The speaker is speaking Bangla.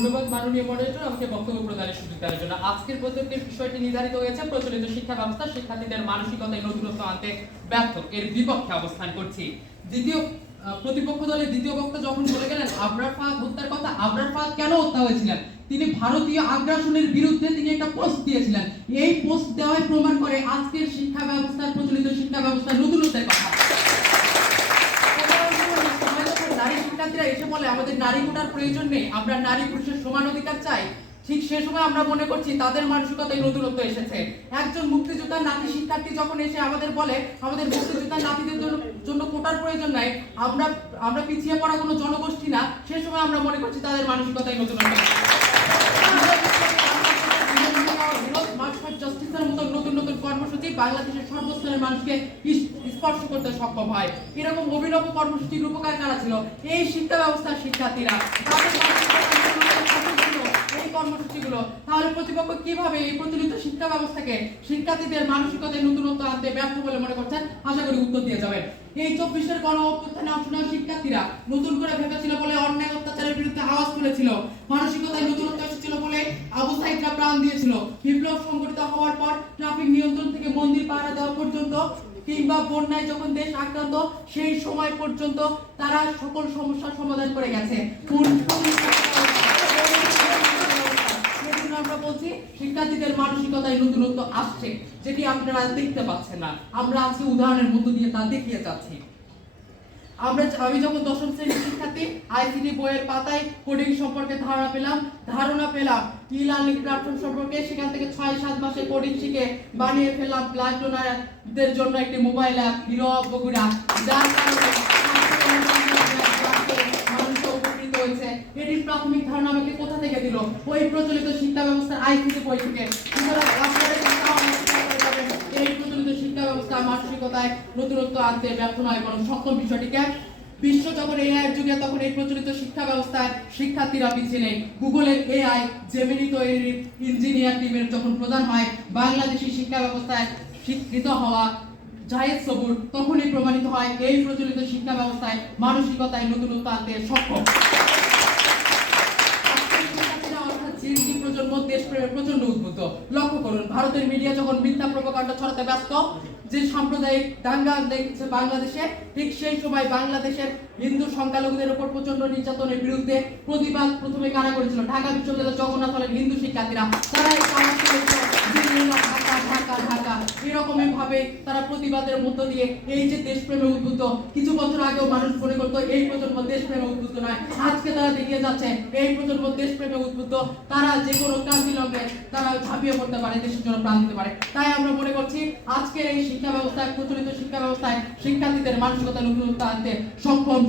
ধন্যবাদ মাননীয় মডারেটর আমাকে বক্তব্য প্রদানের সুযোগ দেওয়ার জন্য। আজকের প্রজেক্টের বিষয়টি নির্ধারিত হয়েছে প্রচলিত শিক্ষা ব্যবস্থা শিক্ষার্থীদের মানসিকতায় নতুনত্ব আনতে ব্যর্থ, এর বিপক্ষে অবস্থান করছি। দ্বিতীয় প্রতিপক্ষ দলের দ্বিতীয় বক্তা যখন বলে গেলেন আবরার ফাহাদ হত্যার কথা, আবরার ফাহাদ কেন হত্যা হয়েছিলেন? তিনি ভারতীয় আগ্রাসনের বিরুদ্ধে তিনি একটা পোস্ট দিয়েছিলেন। এই পোস্ট দেওয়ায় প্রমাণ করে আজকের শিক্ষা ব্যবস্থার প্রচলিত শিক্ষা ব্যবস্থার নতুনত্বের কথা। নারী শিক্ষার্থীরা এসে বলে আমাদের নারী কোটার প্রয়োজন নেই, আমরা নারী পুরুষের সমান অধিকার চাই, ঠিক সে সময় আমরা মনে করছি তাদের মানসিকতায় নতুনত্ব এসেছে। একজন মুক্তিযোদ্ধার নাতি শিক্ষার্থী যখন এসে আমাদের বলে আমাদের মুক্তিযোদ্ধার নাতিদের জন্য কোটার প্রয়োজন নাই, আমরা পিছিয়ে পড়া কোনো জনগোষ্ঠী না, সে সময় আমরা মনে করছি তাদের মানসিকতায় নতুনত্ব। জাস্টিসের মতো নতুন নতুন কর্মসূচি বাংলাদেশের সর্বস্তরের মানুষকে স্পর্শ করতে সক্ষম হয়। এরকম অভিনব কর্মসূচির রূপকার কারা ছিল? এই শিক্ষা ব্যবস্থার শিক্ষার্থীরা। এই কর্মসূচিগুলো তাহলে প্রতিপক্ষ কিভাবে এই প্রচলিত শিক্ষা ব্যবস্থাকে শিক্ষার্থীদের মানসিকতায় নতুনত্ব আনতে ব্যর্থ বলে মনে করছেন? আশা করি উত্তর দিয়ে যাবেন। এই 24-এর গণ অভ্যুত্থানে অংশ নেওয়া শিক্ষার্থীরা নতুন করে ভেবেছিল বলে অন্যায় অত্যাচারের বিরুদ্ধে আওয়াজ তুলেছিল, মানসিকতায় নতুনত্ব এসেছিল বলে আবু সাইদরা প্রাণ দিয়েছিল। বিপ্লব সংগঠিত হওয়ার পর ট্রাফিক নিয়ন্ত্রণ থেকে মন্দির পাহারা দেওয়া পর্যন্ত কিংবা বন্যায় যখন দেশ আক্রান্ত সেই সময় পর্যন্ত তারা সকল সমস্যার সমাধান করে গেছে। আমরা বলছি শিক্ষার্থীদের মানসিকতায় নতুনত্ব আসছে, যেটি আপনারা দেখতে পাচ্ছেন না। আমরা আজকে উদাহরণের মধ্য দিয়ে তা দেখিয়ে যাচ্ছি। আমি যখন 10ম শ্রেণীর শিক্ষার্থী আইসিটি বইয়ের পাতায় কোডিং সম্পর্কে ধারণা পেলাম ই লার্নিং প্ল্যাটফর্ম সম্পর্কে, সেখান থেকে 6-7 মাসে কোডিং শিখে বানিয়ে ফেললাম ব্লাড ডোনারদের জন্য একটি mobile app hero of Bogura, যার কারণে এটির প্রাথমিক ধারণা আমাকে কোথা থেকে দিল? ওই প্রচলিত শিক্ষা ব্যবস্থার আইসিটি বই থেকে। এই প্রচলিত শিক্ষা ব্যবস্থা মানসিকতায় নতুনত্ব আনতে ব্যর্থ নয়, বরং সক্ষম। বিষয়টিকে বিশ্ব যখন এআই এর যুগে তখন এই প্রচলিত শিক্ষা ব্যবস্থায় শিক্ষার্থীরা পিছিয়ে নেই। গুগলের এআই জেমিনি তৈরির ইঞ্জিনিয়ার টিমের যখন প্রধান হয় বাংলাদেশি শিক্ষা ব্যবস্থায় শিক্ষিত হওয়া জায়েদ সবুর, তখনই প্রমাণিত হয় এই প্রচলিত শিক্ষা ব্যবস্থায় মানসিকতায় নতুনত্ব আনতে সক্ষম। প্রজন্ম দেশপ্রেমের প্রচন্ড উদ্বুদ্ধ। লক্ষ্য করুন, ভারতের মিডিয়া যখন মিথ্যা প্রোপাগান্ডা ছড়াতে ব্যস্ত যে সাম্প্রদায়িক দাঙ্গা দেখছে বাংলাদেশে, ঠিক সেই সময় বাংলাদেশের হিন্দু সংখ্যালঘুদের উপর প্রচন্ড নির্যাতনের বিরুদ্ধে প্রতিবাদ প্রথমে কারা করেছিল? ঢাকা বিশ্ববিদ্যালয়ের জগন্নাথ হলের হিন্দু শিক্ষার্থীরা। তারা ঢাকা এরকমই ভাবে তারা প্রতিবাদের মধ্য দিয়ে এই যে দেশপ্রেমে উদ্বুদ্ধ, কিছু বছর আগেও মানুষ মনে করতো এই প্রজন্ম দেশপ্রেমে উদ্বুদ্ধ নয়, আজকে তারা দেখিয়ে যাচ্ছে এই প্রজন্ম দেশপ্রেমে উদ্বুদ্ধ। তারা যে কোনো ক্রান্তি লগ্নে তারা ঝাঁপিয়ে পড়তে পারে, দেশের জন্য প্রাণ দিতে পারে। তাই আমরা মনে করছি আজকের এই শিক্ষা ব্যবস্থায় প্রচলিত শিক্ষা ব্যবস্থায় শিক্ষার্থীদের মানসিকতা নতুনত্ব আনতে সক্ষম।